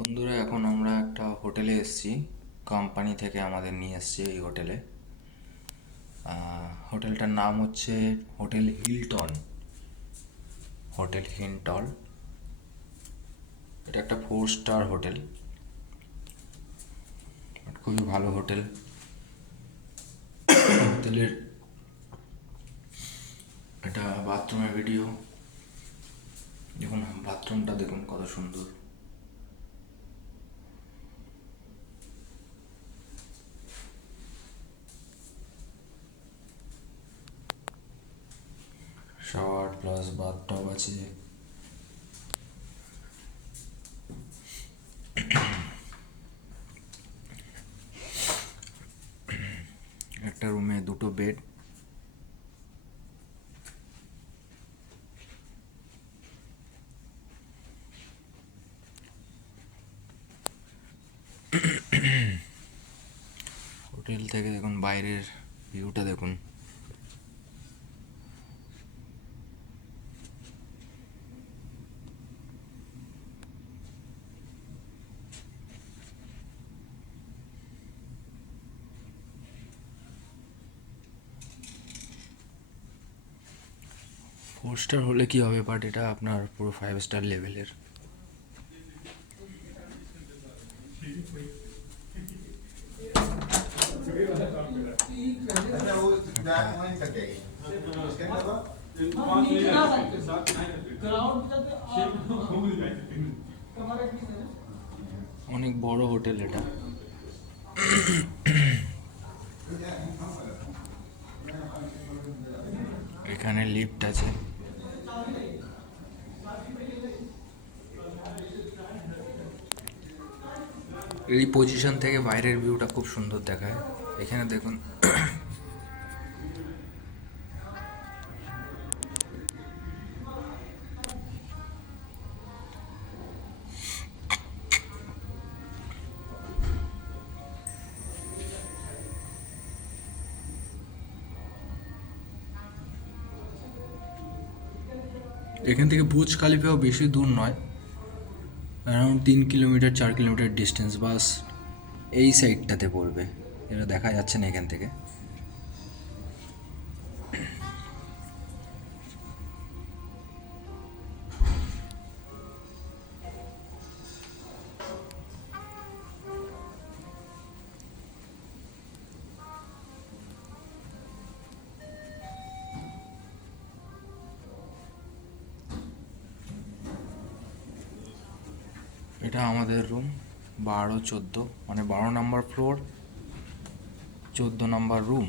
বন্ধুরা, এখন আমরা একটা হোটেলে এসেছি। কোম্পানি থেকে আমাদের নিয়ে এসছে এই হোটেলে। হোটেলটার নাম হচ্ছে হোটেল হিলটন। হোটেল হিলটন, এটা একটা 4 স্টার হোটেল, খুবই ভালো হোটেল। হোটেলের এটা বাথরুমের ভিডিও দেখুন, বাথরুমটা দেখুন কত সুন্দর। শাওয়ার প্লাস বাথটব আছে। একটা রুমে 2টো বেড। হোটেল থেকে দেখুন বাইরের ভিউটা দেখুন। ফোর স্টার হলে কি হবে, বাট এটা আপনার পুরো 5 স্টার লেভেলের। অনেক বড় হোটেল এটা। এখানে লিফট আছে। এই পজিশন থেকে বাইরের ভিউটা খুব সুন্দর দেখায়। এখানে দেখুন, এখান থেকে বুর্জ খলিফাও বেশি দূর নয়, অ্যারাউন্ড 3 কিলোমিটার 4 কিলোমিটার ডিস্টেন্স। বাস এই সাইডটাতে পড়বে, এটা দেখা যাচ্ছে না এখান থেকে। এটা আমাদের রুম 12-14, মানে 12 নম্বর ফ্লোর, 14 নম্বর রুম।